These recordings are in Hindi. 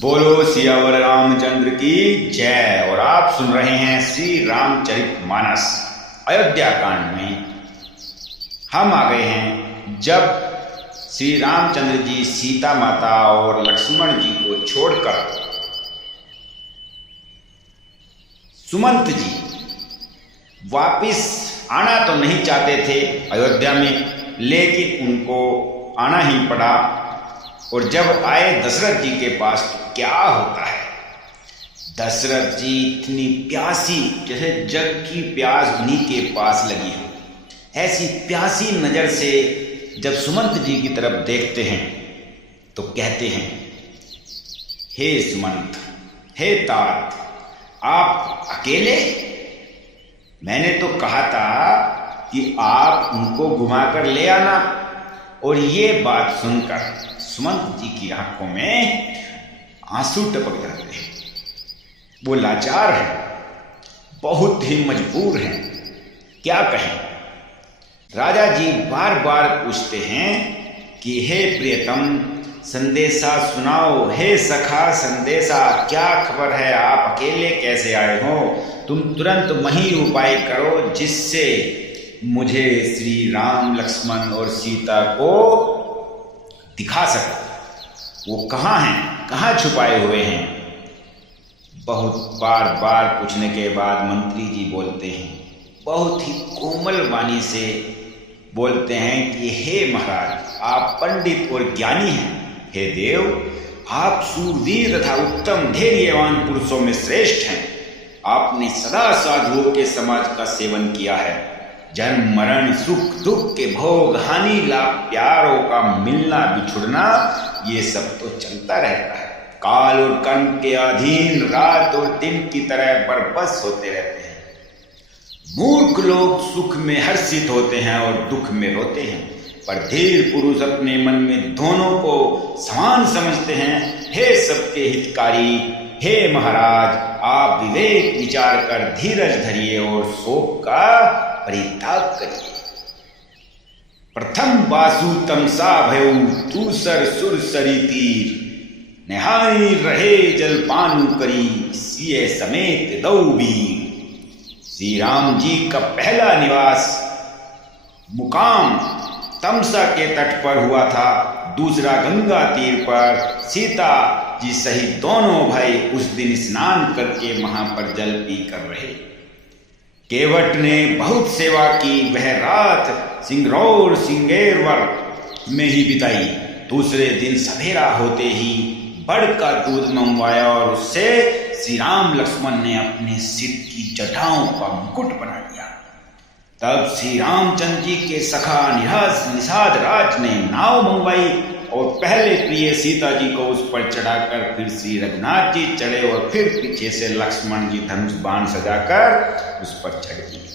बोलो सियावर रामचंद्र की जय। और आप सुन रहे हैं श्री रामचरितमानस। अयोध्या कांड में हम आ गए हैं जब श्री रामचंद्र जी सीता माता और लक्ष्मण जी को छोड़कर सुमंत जी वापिस आना तो नहीं चाहते थे अयोध्या में, लेकिन उनको आना ही पड़ा। और जब आए दशरथ जी के पास तो क्या होता है, दशरथ जी इतनी प्यासी, जैसे जग की प्यास उन्हीं के पास लगी हो, ऐसी प्यासी नजर से जब सुमंत जी की तरफ देखते हैं तो कहते हैं, हे सुमंत, हे तात, आप अकेले? मैंने तो कहा था कि आप उनको घुमाकर ले आना। और ये बात सुनकर सुमंत जी की आंखों में आंसू टपक जाते हैं। वो लाचार है, बहुत ही मजबूर हैं, क्या कहें। राजा जी बार बार पूछते हैं कि हे प्रियतम, संदेशा सुनाओ, हे सखा संदेशा, क्या खबर है, आप अकेले कैसे आए हो? तुम तुरंत वही उपाय करो जिससे मुझे श्री राम, लक्ष्मण और सीता को दिखा सको। वो कहाँ हैं, कहाँ छुपाए हुए हैं? बहुत बार बार पूछने के बाद मंत्री जी बोलते हैं, बहुत ही कोमल वाणी से बोलते हैं कि हे महाराज, आप पंडित और ज्ञानी हैं। हे देव, आप सूरवीर तथा उत्तम धैर्यवान पुरुषों में श्रेष्ठ हैं। आपने सदा साधुओं के समाज का सेवन किया है। जन्म मरण, सुख दुख के भोग, हानि लाभ, प्यारों का मिलना बिछुड़ना, ये सब तो चलता रहता है। काल और कर्म के अधीन रात और दिन की तरह बरबस होते रहते हैं। मूर्ख लोग सुख में हर्षित होते हैं और दुख में रोते हैं, पर धीर पुरुष अपने मन में दोनों को समान समझते हैं। हे सबके हितकारी, हे महाराज, आप विवेक विचार कर धीरज धरिए और शोक का परित्याग करिए। प्रथम वासु तमसा भयउ, दूसर सुर सरी तीर, निहाई रहे जलपान करी, सिए समेत दौ वीर। श्री राम जी का पहला निवास मुकाम तमसा के तट पर हुआ था, दूसरा गंगा तीर पर। सीता जी सहित दोनों भाई उस दिन स्नान करके वहां पर जल पी कर रहे। केवट ने बहुत सेवा की, वह रात सिंगरौर सिंगेरवर में ही बिताई। दूसरे दिन सवेरा होते ही बड़ का दूध मंगवाया और उससे श्री राम लक्ष्मण ने अपने सिर की जटाओं का मुकुट बना लिया। तब श्री रामचंद्र जी के सखा निषाद राज ने नाव मंगवाई और पहले प्रिय सीता जी को उस पर चढ़ाकर फिर श्री रघुनाथ जी चढ़े और फिर पीछे से लक्ष्मण जी धनुष बाण सजाकर उस पर चढ़ दिए।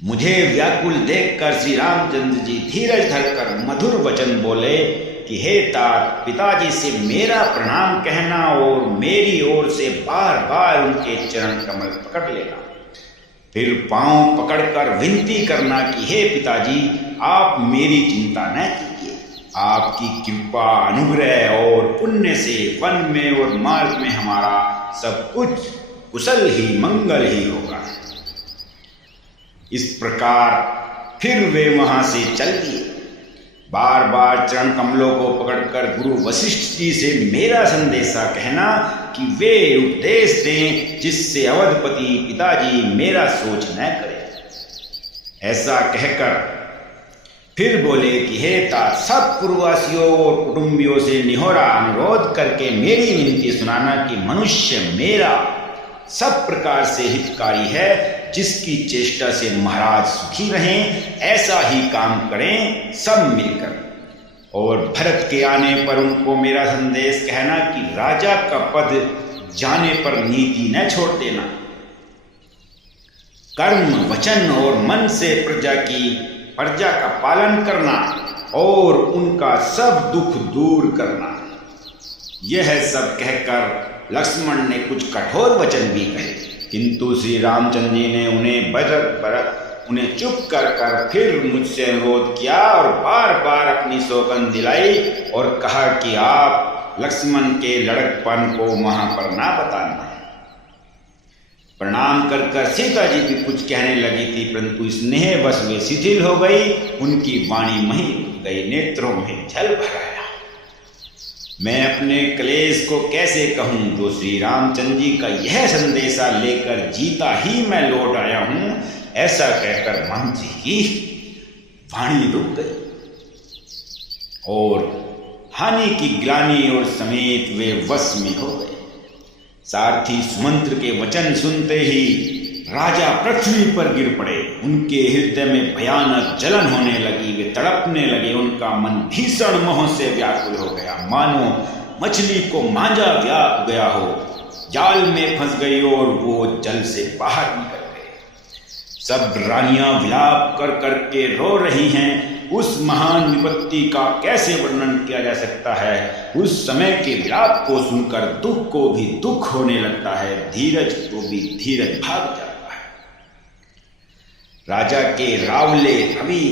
मुझे व्याकुल देखकर श्री रामचंद्र जी धीरज धरकर मधुर वचन बोले कि हे तात, पिताजी से मेरा प्रणाम कहना और मेरी ओर से बार बार उनके चरण कमल पकड़ लेना। फिर पांव पकड़कर विनती करना कि हे पिताजी, आप मेरी चिंता न कीजिए। आपकी कृपा, अनुग्रह और पुण्य से वन में और मार्ग में हमारा सब कुछ कुशल ही मंगल ही होगा। इस प्रकार फिर वे वहां से चल दिए। बार बार चरण कमलों को पकड़कर गुरु वशिष्ठ जी से मेरा संदेशा कहना कि वे उपदेश दें जिससे अवधपति पिताजी मेरा सोच न करें। ऐसा कहकर फिर बोले कि हे तात, सब पूर्ववासियों और कुटुंबियों से निहोरा अनुरोध करके मेरी विनती सुनाना कि मनुष्य मेरा सब प्रकार से हितकारी है। जिसकी चेष्टा से महाराज सुखी रहें, ऐसा ही काम करें सब मिलकर। और भरत के आने पर उनको मेरा संदेश कहना कि राजा का पद जाने पर नीति न छोड़ देना, कर्म, वचन और मन से प्रजा का पालन करना और उनका सब दुख दूर करना। यह सब कहकर लक्ष्मण ने कुछ कठोर वचन भी कहे, किंतु श्री रामचंद्र जी ने उन्हें चुप कर फिर मुझसे अनुरोध किया और बार बार अपनी सौगंध दिलाई और कहा कि आप लक्ष्मण के लड़कपन को वहां पर ना बताना। प्रणाम कर सीता जी भी कुछ कहने लगी थी, परंतु स्नेह बस वे शिथिल हो गई, उनकी वाणी मही गई, नेत्रों में जल भर आया। मैं अपने क्लेश को कैसे कहूं, जो श्री रामचंद्र जी का यह संदेशा लेकर जीता ही मैं लौट आया हूं, ऐसा कहकर मंत्री की वाणी रुक गई और हानि की ग्लानि और समेत वे वश में हो गए। सारथी सुमंत्र के वचन सुनते ही राजा पृथ्वी पर गिर पड़े। उनके हृदय में भयानक जलन होने लगी, वे तड़पने लगे। उनका मन भीषण मोह से व्याकुल हो गया, मानो मछली को मांझा व्याप गया हो, जाल में फंस गई और वो जल से बाहर निकल गए। सब रानियां विलाप कर करके रो रही हैं। उस महान विपत्ति का कैसे वर्णन किया जा सकता है। उस समय के विलाप को सुनकर दुख को भी दुख होने लगता है, धीरज को भी धीरज भाग जाता है। राजा के रावले रवि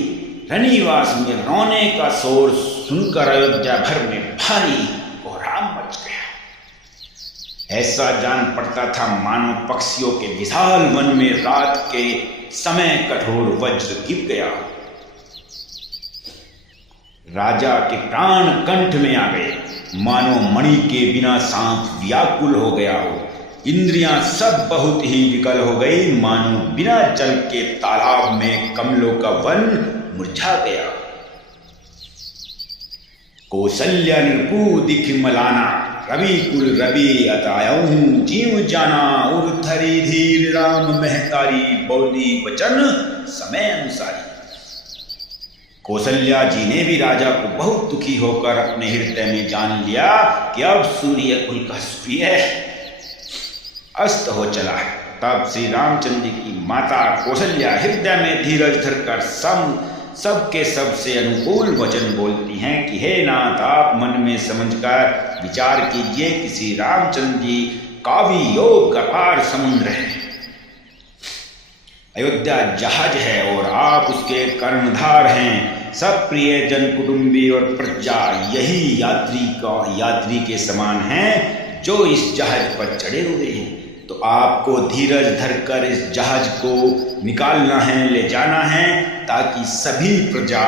रनिवास में रोने का शोर सुनकर अयोध्या भर में भारी कोहराम मच गया। ऐसा जान पड़ता था मानो पक्षियों के विशाल वन में रात के समय कठोर वज्र गिर गया। राजा के प्राण कंठ में आ गए, मानो मणि के बिना सांप व्याकुल हो गया हो। इंद्रियां सब बहुत ही विकल हो गई, मानो बिना जल के तालाब में कमलों का वन मुरझा गया। कौशल्या निर्पू दिख मलाना, रवि कुल रवि अतायऊ जीव जाना। उर्धरी धीर राम महतारी, बोली वचन समय अनुसारी। कौशल्या जी ने भी राजा को बहुत दुखी होकर अपने हृदय में जान लिया कि अब सूर्य कुल का सूर्य अस्त हो चला है। तब श्री रामचंद्र जी की माता कौशल्या हृदय में धीरज धरकर सबके सबसे अनुकूल वचन बोलती हैं कि हे नाथ, आप मन में समझकर विचार कीजिए कि श्री रामचंद्र जी कावी योग का पार समुद्र है, अयोध्या जहाज है और आप उसके कर्णधार हैं। सब प्रिय जन कुटुंबी और प्रजा यही यात्री के समान हैं जो इस जहाज पर चढ़े हुए हैं। तो आपको धीरज धरकर इस जहाज को निकालना है, ले जाना है, ताकि सभी प्रजा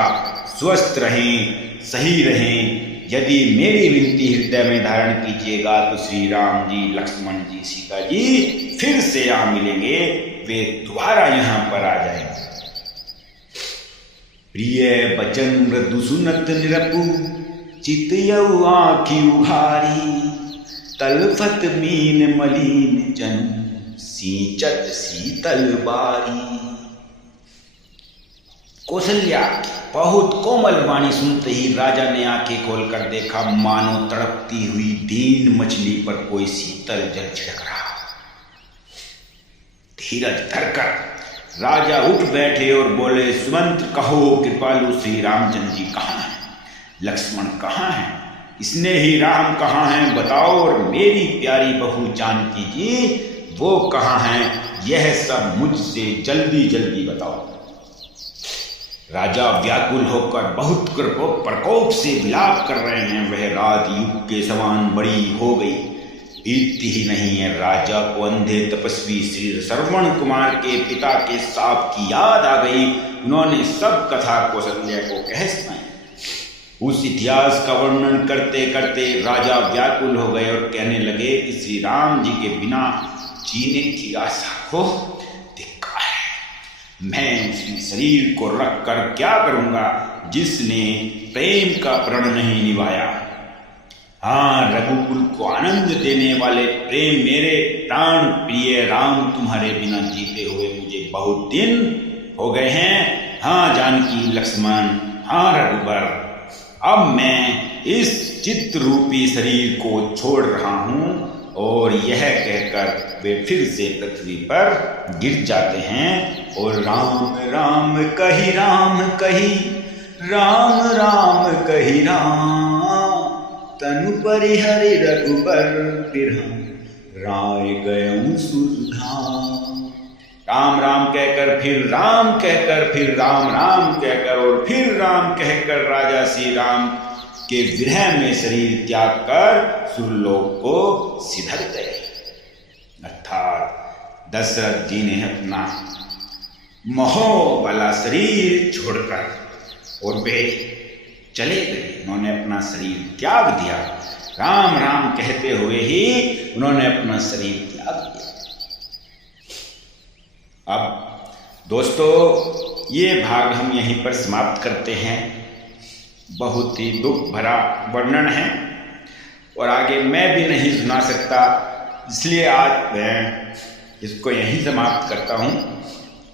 स्वस्थ रहें, सही रहें। यदि मेरी विनती हृदय में धारण कीजिएगा तो श्री राम जी, लक्ष्मण जी, सीता जी फिर से यहाँ मिलेंगे, वे दोबारा यहाँ पर आ जाएंगे। प्रिय बचन मृदु सुनत निरपु, चितयऊ आँखि उघारी। तलफत मीन मलिन जन, सींचत शीतल बारी। कौशल्या बहुत कोमल वाणी सुनते ही राजा ने आंखें खोलकर देखा, मानो तड़पती हुई दीन मछली पर कोई शीतल जल छिड़क रहा। धीरज धरकर राजा उठ बैठे और बोले, सुमंत्र कहो, कृपालु श्री रामचंद्र जी कहाँ हैं? लक्ष्मण कहाँ हैं? स्नेही राम कहाँ हैं? बताओ, और मेरी प्यारी बहू जानकी जी वो कहाँ हैं? यह सब मुझसे जल्दी जल्दी बताओ। राजा व्याकुल होकर बहुत प्रकोप से विलाप कर रहे हैं। वह रात युग के समान बड़ी हो गई। इतनी ही नहीं है, राजा को अंधे तपस्वी श्री श्रवण कुमार के पिता के साप की याद आ गई। उन्होंने सब कथा कौशल्या को कह सुनाई। उस इतिहास का वर्णन करते करते राजा व्याकुल हो गए और कहने लगे कि श्री राम जी के बिना जीने की आशा को धिक्कार है। मैं उसी शरीर को रख कर क्या करूंगा जिसने प्रेम का प्रण नहीं निभाया। हाँ, रघुकुल को आनंद देने वाले प्रेम मेरे प्राण प्रिय राम, तुम्हारे बिना जीते हुए मुझे बहुत दिन हो गए हैं। हाँ जानकी, लक्ष्मण, हाँ रघुबर, अब मैं इस चित्त रूपी शरीर को छोड़ रहा हूँ। और यह कहकर वे फिर से पृथ्वी पर गिर जाते हैं और राम राम कही राम कही, राम राम कही राम, तनु परिहरि रघुबर बिरहम, राय गयऊं सुरधाम। राम राम कहकर फिर राम कहकर फिर राम राम कहकर और फिर राम कहकर राजा श्री राम के विरह में शरीर त्याग कर सुरलोक को सिधर गए। अर्थात दशरथ जी ने अपना मोह वाला शरीर छोड़कर और वे चले गए। उन्होंने अपना शरीर त्याग दिया। राम राम कहते हुए ही उन्होंने अपना शरीर त्याग दिया। अब दोस्तों, ये भाग हम यहीं पर समाप्त करते हैं। बहुत ही दुख भरा वर्णन है और आगे मैं भी नहीं सुना सकता, इसलिए आज मैं इसको यहीं समाप्त करता हूँ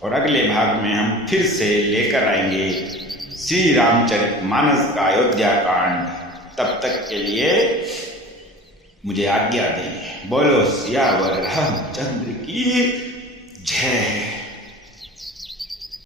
और अगले भाग में हम फिर से लेकर आएंगे श्री रामचरितमानस का अयोध्या कांड। तब तक के लिए मुझे आज्ञा दें। बोलो सियावर रामचंद्र की जय।